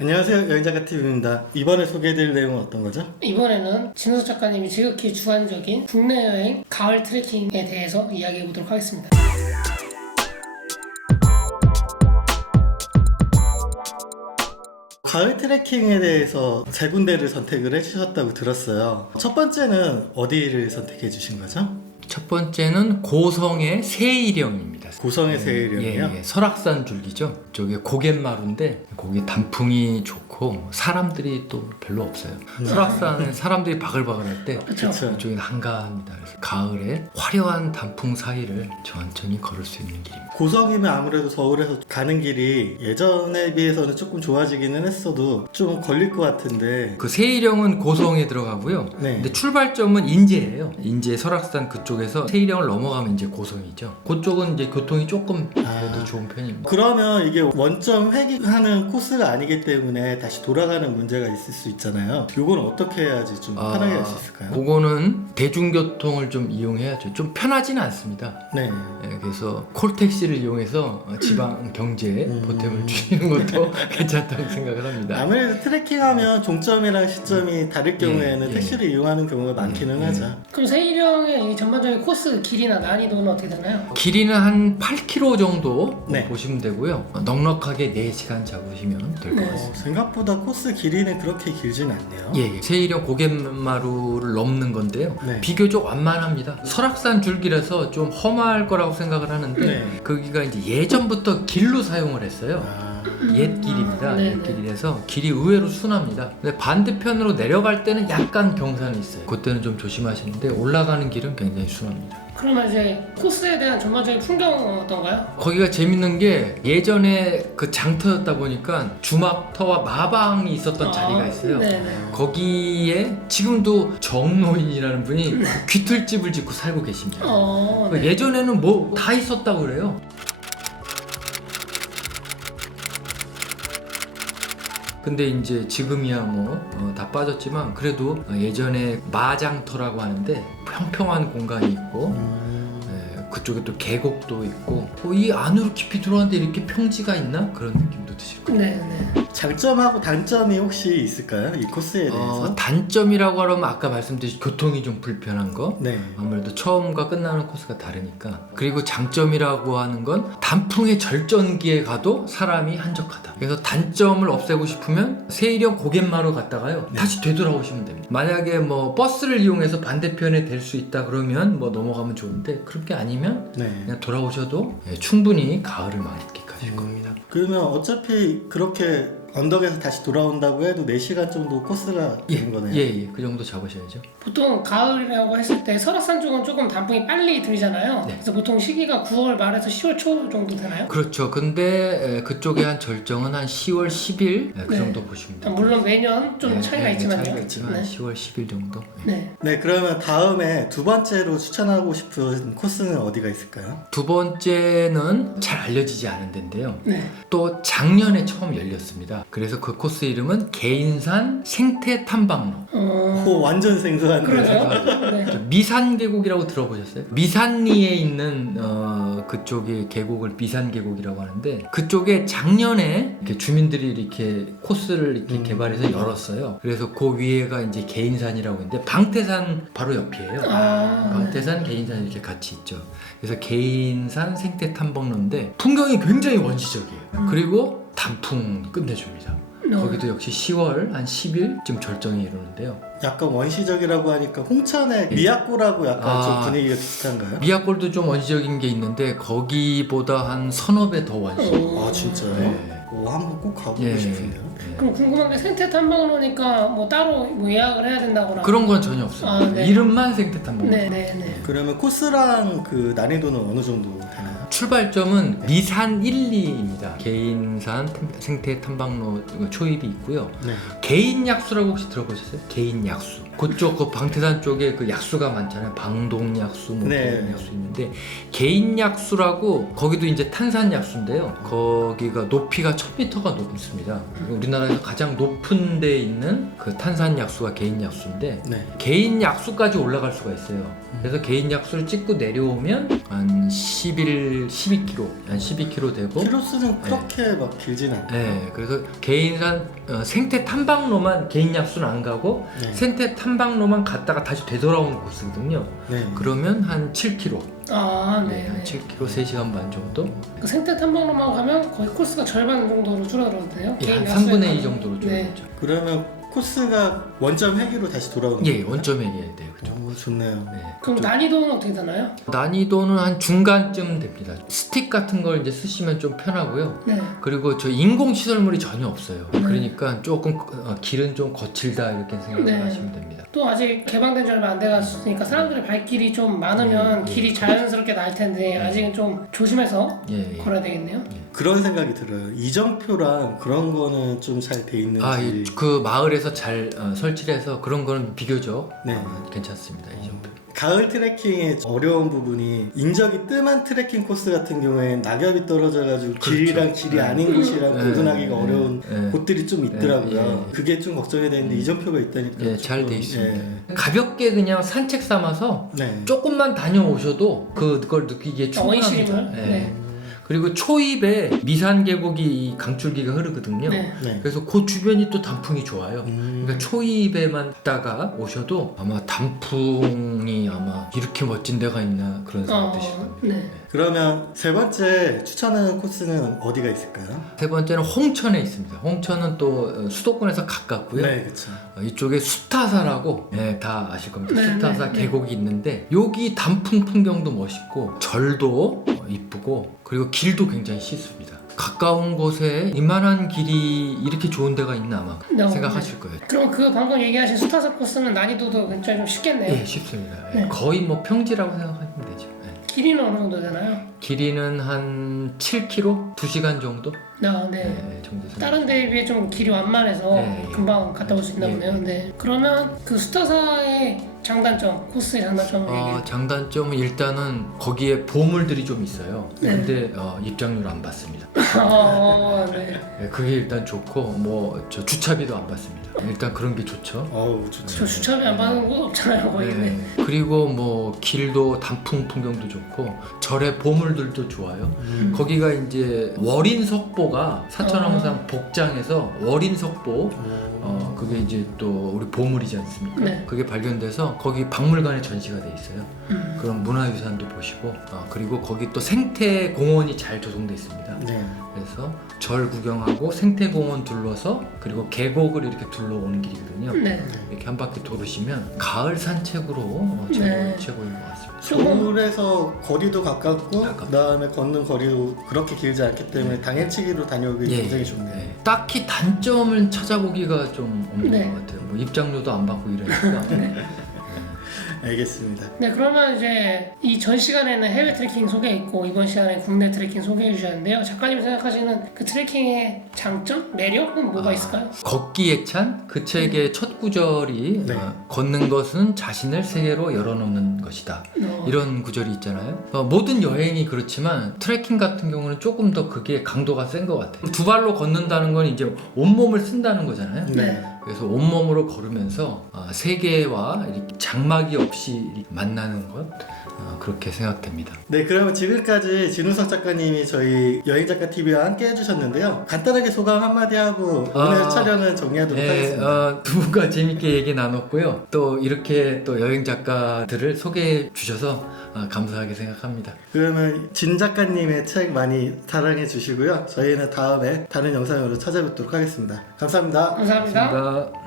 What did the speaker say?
안녕하세요. 여행작가TV입니다. 이번에 소개해드릴 내용은 어떤 거죠? 이번에는 진호석 작가님이 지극히 주관적인 국내 여행 가을 트레킹에 대해서 이야기해 보도록 하겠습니다. 가을 트레킹에 대해서 세 군데를 선택을 해주셨다고 들었어요. 첫 번째는 어디를 선택해 주신 거죠? 첫 번째는 고성의 세일령입니다. 고성의 세일령이요? 예, 설악산 줄기죠. 저게 고갯마루인데 거기 단풍이 좋고 사람들이 또 별로 없어요. 설악산은 사람들이 바글바글할 때 그쵸. 이쪽은 한가합니다. 그래서 가을에 화려한 단풍 사이를 천천히 걸을 수 있는 길입니다. 고성이면 아무래도 서울에서 가는 길이 예전에 비해서는 조금 좋아지기는 했어도 좀 걸릴 것 같은데. 그 세일령은 고성에 들어가고요. 네. 근데 출발점은 인제예요. 인제 설악산 그쪽에서 세일령을 넘어가면 이제 고성이죠. 그쪽은 이제 교통이 조금 그래도 좋은 편입니다. 그러면 이게 원점 회귀하는 코스가 아니기 때문에 다시 돌아가는 문제가 있을 수 있잖아요. 이건 어떻게 해야지 좀 편하게 할 수 있을까요? 그거는 대중교통을 좀 이용해야죠. 좀 편하지는 않습니다. 네. 예, 그래서 콜택시를 이용해서 지방 경제에 보탬을 주시는 것도 괜찮다고 생각을 합니다. 아무래도 트레킹하면 종점이랑 시점이 다를 경우에는 예. 택시를 이용하는 경우가 많기는 하죠. 그럼 세일령의 이 전반적인 코스 길이나 난이도는 어떻게 되나요? 길이는 한 8km 정도 네. 보시면 되고요. 넉넉하게 4시간 잡으시면 될 것 네. 같습니다. 생각보다 코스 길이는 그렇게 길진 않네요. 예, 세일령 고갯마루를 넘는 건데요. 네. 비교적 완만합니다. 설악산 줄기라서 좀 험할 거라고 생각을 하는데 네. 거기가 이제 예전부터 길로 사용을 했어요. 옛 길입니다. 네네. 옛 길이라서 길이 의외로 순합니다. 근데 반대편으로 내려갈 때는 약간 경사는 있어요. 그때는 좀 조심하시는데 올라가는 길은 굉장히 순합니다. 그러면 이제 코스에 대한 전반적인 풍경은 어떤가요? 거기가 재밌는 게 예전에 그 장터였다 보니까 주막터와 마방이 있었던 자리가 있어요. 네네. 거기에 지금도 정노인이라는 분이 귀틀집을 짓고 살고 계십니다. 네. 예전에는 뭐 다 있었다고 그래요. 근데 이제 지금이야 뭐 다 빠졌지만 그래도 예전에 마장터라고 하는데 평평한 공간이 있고 그쪽에 또 계곡도 있고 이 안으로 깊이 들어왔는데 이렇게 평지가 있나? 그런 느낌도 드실 거예요. 네네. 장점하고 단점이 혹시 있을까요? 이 코스에 대해서? 단점이라고 하면 아까 말씀드린 교통이 좀 불편한 거. 네. 아무래도 처음과 끝나는 코스가 다르니까. 그리고 장점이라고 하는 건 단풍의 절전기에 가도 사람이 한적하다. 그래서 단점을 없애고 싶으면 세일령 고갯마루 갔다가요 다시 되돌아오시면 됩니다. 만약에 뭐 버스를 이용해서 반대편에 될 수 있다 그러면 뭐 넘어가면 좋은데 그렇게 아니면 네. 그냥 돌아오셔도 충분히 가을을 만끽하실 겁니다. 그러면 어차피 그렇게 언덕에서 다시 돌아온다고 해도 4시간 정도 코스가 되는 거네요. 예, 그 정도 잡으셔야죠. 보통 가을이라고 했을 때 설악산 쪽은 조금 단풍이 빨리 들잖아요. 네. 그래서 보통 시기가 9월 말에서 10월 초 정도 되나요? 그렇죠. 근데 그쪽에 한 절정은 한 10월 10일 그 네. 정도 보시면 돼요. 물론 매년 좀 차이가 있지만요. 차이가 있지만 네. 10월 10일 정도. 네. 네, 그러면 다음에 두 번째로 추천하고 싶은 코스는 어디가 있을까요? 두 번째는 잘 알려지지 않은 데인데요. 네. 또 작년에 처음 열렸습니다. 그래서 그 코스 이름은 개인산 생태탐방로. 오, 완전 생소한데. 그러네요. 네. 미산 계곡이라고 들어보셨어요? 미산리에 있는 그쪽의 계곡을 미산 계곡이라고 하는데 그쪽에 작년에 이렇게 주민들이 이렇게 코스를 이렇게 개발해서 열었어요. 그래서 그 위에가 이제 개인산이라고 있는데 방태산 바로 옆이에요. 방태산, 개인산 이렇게 같이 있죠. 그래서 개인산 생태 탐방로인데 풍경이 굉장히 원시적이에요. 그리고 단풍 끝내줍니다. 거기도 역시 10월 한 10일쯤 절정이 이루는데요. 약간 원시적이라고 하니까 홍천의 미약골하고 약간 좀 분위기가 비슷한가요? 미약골도 좀 원시적인 게 있는데 거기보다 한 서너 배 더 원시해요. 아, 진짜요? 네. 오, 한번 꼭 가보고 예. 싶은데요. 그럼 궁금한 게 생태 탐방로니까 뭐 따로 뭐 예약을 해야 된다거나 그런 건 전혀 없어요. 네. 이름만 생태탐방. 네네네. 그러면 코스랑 그 난이도는 어느 정도 되나요? 출발점은 미산 1, 2입니다. 개인산 생태 탐방로 초입이 있고요. 네. 개인 약수라고 혹시 들어보셨어요? 개인 약수. 그쪽 그 방태산 쪽에 그 약수가 많잖아요. 방동 약수, 뭐 네. 개인 약수 있는데 개인 약수라고 거기도 이제 탄산 약수인데요. 거기가 높이가 1000m가 높습니다. 우리나라에서 가장 높은 데 있는 그 탄산 약수가 개인 약수인데 네. 개인 약수까지 올라갈 수가 있어요. 그래서 개인 약수를 찍고 내려오면 한 10일 12km, 한 12km 되고. 키로수는 그렇게 막 길진 않아요. 네, 그래서 개인산 생태 탐방로만 개인 약수는 안 가고 네. 생태 탐방로만 갔다가 다시 되돌아오는 코스거든요. 네. 그러면 한 7km, 아, 네, 한 네. 7km 3시간 반 정도. 그 생태 탐방로만 가면 거의 코스가 절반 정도로 줄어들었대요. 예, 한 약수에 3분의 2 가면. 정도로 네. 줄어들죠. 그러면 코스가 원점 회기로 다시 돌아오는 예, 원점에 해야 돼요. 그죠? 오, 좋네요. 네. 그럼 난이도는 어떻게 되나요? 난이도는 한 중간쯤 됩니다. 스틱 같은 걸 이제 쓰시면 좀 편하고요. 네. 그리고 저 인공 시설물이 전혀 없어요. 네. 그러니까 조금 길은 좀 거칠다 이렇게 생각을 네. 하시면 됩니다. 또 아직 개방된 지 얼마 안 돼갔으니까 사람들의 발길이 좀 많으면 네. 길이 자연스럽게 날 텐데 아직은 좀 조심해서 예, 예. 걸어야 되겠네요. 그런 생각이 들어요. 이정표랑 그런 거는 좀 잘 돼 있는지. 아, 그 마을에서 잘 설치를 해서 그런 거는 비교적 네. 괜찮습니다. 이 정도. 가을 트레킹의 어려운 부분이 인적이 뜸한 트레킹 코스 같은 경우엔 낙엽이 떨어져가지고 그렇죠. 길이랑 길이 네. 아닌 곳이랑 네. 구분하기가 어려운 네. 곳들이 좀 있더라고요. 네. 예. 그게 좀 걱정이 되는데 이정표가 있다니까. 예, 잘 돼 조금, 있습니다. 가볍게 그냥 산책 삼아서 네. 조금만 다녀오셔도 그걸 느끼기에 충분합니다. 어이시림을? 예. 네. 그리고 초입에 미산 계곡이 이 강줄기가 흐르거든요. 네. 네. 그래서 그 주변이 또 단풍이 좋아요. 음. 그러니까 초입에만 있다가 오셔도 아마 단풍이 아마 이렇게 멋진 데가 있나 그런 생각 드실 겁니다. 네. 그러면 세 번째 추천하는 코스는 어디가 있을까요? 세 번째는 홍천에 있습니다. 홍천은 또 수도권에서 가깝고요. 네, 그렇죠. 이쪽에 수타사라고 다 아실 겁니다. 네, 수타사 네, 네. 계곡이 있는데 여기 단풍 풍경도 멋있고 절도 이쁘고 그리고 길도 굉장히 씻습니다. 가까운 곳에 이만한 길이 이렇게 좋은 데가 있나 아마 네, 생각하실 거예요. 그럼 그 방금 얘기하신 수타사 코스는 난이도도 굉장히 좀 쉽겠네요. 예, 쉽습니다. 네. 거의 뭐 평지라고 생각하시면 되죠. 예. 길이는 어느 정도 되나요? 길이는 한 7km? 2시간 정도? 네. 네, 정도 생각. 다른 데에 비해 좀 길이 완만해서 네, 예. 금방 갔다 올 수 있나 예, 보네요. 예. 네. 그러면 그 수타사의 장단점, 코스의 장단점을 얘기해. 장단점은 일단은 거기에 보물들이 좀 있어요. 네. 근데 입장료를 안 받습니다. 네. 예, 그게 일단 좋고 뭐 저 주차비도 안 받습니다. 일단 그런 게 좋죠. 어우, 좋죠. 저 주차비 안 받는 곳 없잖아요, 거의. 네. 그리고 뭐 길도 단풍 풍경도 좋고 절의 보물들도 좋아요. 거기가 이제 월인석보가 사천왕산 복장에서 월인석보 그게 이제 또 우리 보물이지 않습니까? 네. 그게 발견돼서 거기 박물관에 전시가 돼 있어요. 그런 문화유산도 보시고 그리고 거기 또 생태공원이 잘 조성돼 있습니다. 네. 그래서 절 구경하고 생태공원 둘러서 그리고 계곡을 이렇게 둘러오는 길이거든요. 네. 이렇게 한 바퀴 돌으시면 가을 산책으로 네. 최고인 것 같습니다. 서울에서 거리도 가깝고 가깝죠. 그다음에 걷는 거리도 그렇게 길지 않기 때문에 당일치기로 다녀오기 굉장히 좋네요. 예. 딱히 단점을 찾아보기가 좀 없는 네. 것 같아요. 뭐 입장료도 안 받고 이러니까. 알겠습니다. 네, 그러면 이제 이 전 시간에는 해외 트레킹 소개 있고 이번 시간에 국내 트레킹 소개해 주셨는데요. 작가님 생각하시는 그 트레킹의 장점, 매력은 뭐가 있을까요? 걷기에 찬 그 책의 첫 구절이 네. 걷는 것은 자신을 세계로 열어놓는 것이다. 이런 구절이 있잖아요. 모든 여행이 그렇지만 트레킹 같은 경우는 조금 더 그게 강도가 센 것 같아요. 두 발로 걷는다는 건 이제 온몸을 쓴다는 거잖아요. 네. 그래서 온몸으로 걸으면서 세계와 이렇게 장막이 없이 이렇게 만나는 것 그렇게 생각됩니다. 네, 그러면 지금까지 진우석 작가님이 저희 여행작가 TV와 함께 해주셨는데요. 간단하게 소감 한마디 하고 오늘 촬영은 정리하도록 하겠습니다. 두 분과 재밌게 얘기 나눴고요. 또 이렇게 또 여행 작가들을 소개해 주셔서 감사하게 생각합니다. 그러면 진 작가님의 책 많이 사랑해 주시고요. 저희는 다음에 다른 영상으로 찾아뵙도록 하겠습니다. 감사합니다. 감사합니다. 감사합니다.